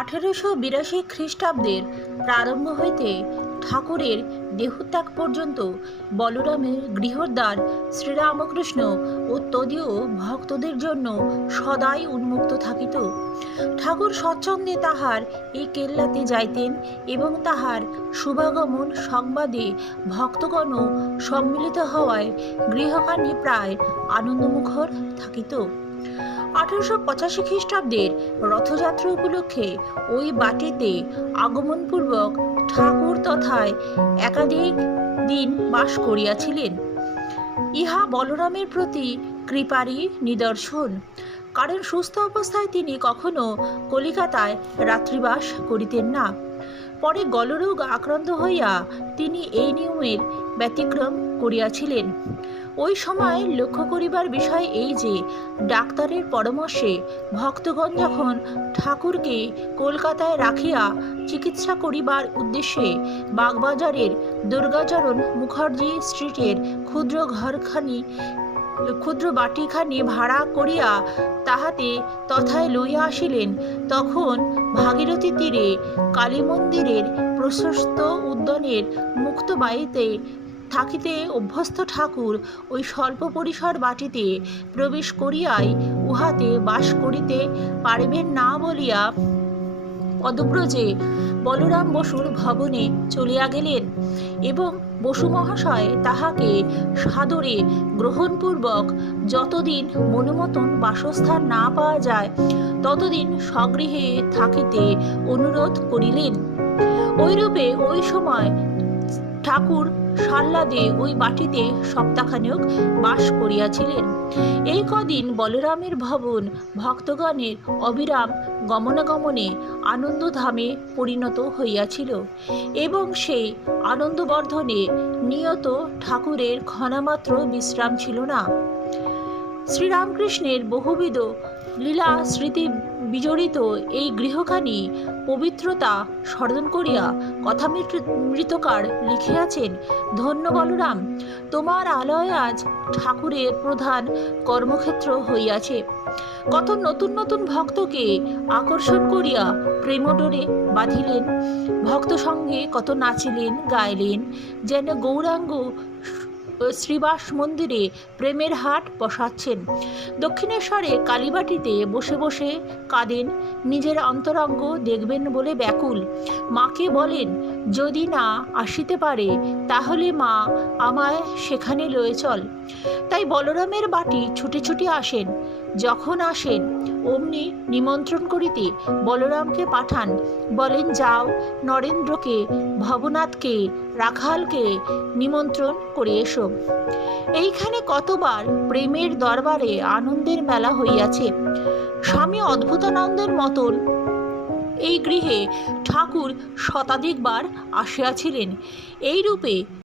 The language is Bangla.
1882 খ্রিস্টাব্দের প্রারম্ভ হইতে ঠাকুরের দেহত্যাগ পর্যন্ত বলরামের গৃহদ্বার শ্রীরামকৃষ্ণ ও তদীয় ভক্তদের জন্য সদাই উন্মুক্ত থাকিত। ঠাকুর স্বচ্ছন্দে তাহার এই কেল্লাতে যাইতেন এবং তাহার শুভাগমন সংবাদে ভক্তগণ সম্মিলিত হওয়ায় গৃহখানি প্রায় আনন্দমুখর থাকিত। 1885 খ্রিস্টাব্দের রথযাত্রা উপলক্ষে ওই বাটিতে আগমনপূর্বক ঠাকুর তথায় একাধিক দিন বাস করিয়াছিলেন। ইহা বলরামের প্রতি কৃপারই নিদর্শন, কারণ সুস্থ অবস্থায় তিনি কখনো কলিকাতায় রাত্রিবাস করিতেন না। পরে গলরোগ আক্রান্ত হইয়া তিনি এই নিয়মের ব্যতিক্রম করিয়াছিলেন। ওই সময় লক্ষ্য করিবার বিষয় এই যে, ডাক্তারের পরামর্শে ভক্তগণ যখন ঠাকুরকে কলকাতায় রাখিয়া চিকিৎসা করিবার উদ্দেশ্যে বাগবাজারের দুর্গাচরণ মুখার্জি স্ট্রিটের ক্ষুদ্র বাটিখানি ভাড়া করিয়া তাহাতে তথায় লইয়া আসিলেন, তখন ভাগীরথী তীরে কালী মন্দিরের প্রশস্ত উদ্যানের মুক্ত বায়ুতে থাকিতে অভ্যস্ত ঠাকুর ওই স্বল্প পরিসর বাটিতে প্রবেশ করিয়াই উহাতে বাস করিতে পারিবেন না বলিয়া পদব্রজে বলরাম বসুর ভবনে চলিয়া গেলেন এবং বসু মহাশয় তাহাকে সাদরে গ্রহণপূর্বক যতদিন মনোমতন বাসস্থান না পাওয়া যায় ততদিন স্বগৃহে থাকিতে অনুরোধ করিলেন। ওইরূপে ওই সময় ঠাকুর সাল্লাদে ওই বাটিতে সপ্তাহখানেক বাস করিয়াছিলেন। এই কদিন বলরামের ভবন ভক্তগণের অবিরাম গমনাগমনে আনন্দধামে পরিণত হইয়াছিল এবং সেই আনন্দবর্ধনে নিয়ত ঠাকুরের ক্ষণমাত্র বিশ্রাম ছিল না। শ্রীরামকৃষ্ণের বহুবিধ লীলা স্মৃতি বিজড়িত এই গৃহখানি পবিত্রতা স্মরণ করিয়া কথামৃতকার লিখিয়াছেন, ধন্য বলরাম, তোমার আলয় আজ ঠাকুরের প্রধান কর্মক্ষেত্র হইয়াছে। কত নতুন নতুন ভক্তকে আকর্ষণ করিয়া প্রেমডোরে বাঁধিলেন, ভক্ত সঙ্গে কত নাচিলেন গাইলেন, যেন গৌরাঙ্গ শ্রীবাস মন্দিরে প্রেমের হাট বসাচ্ছেন। দক্ষিণেশ্বরে কালীবাটিতে বসে বসে কাঁদেন, নিজের অন্তরঙ্গ দেখবেন বলে ব্যাকুল। মাকে বলেন, যদি না আসিতে পারে তাহলে মা আমায় সেখানে লয়ে চল। তাই বলরামের বাটি ছুটে ছুটে আসেন। যখন আসেন অমনি নিমন্ত্রণ করিতে বলরামকে পাঠান, বলেন, যাও নরেন্দ্রকে, ভবনাথকে, রাখালকে নিমন্ত্রণ করে এসো। এইখানে কতবার প্রেমের দরবারে আনন্দের মেলা হইয়াছে। স্বামী অদ্ভুতানন্দের মতন এই গৃহে ঠাকুর শতাধিকবার আসিয়াছিলেন। এইরূপে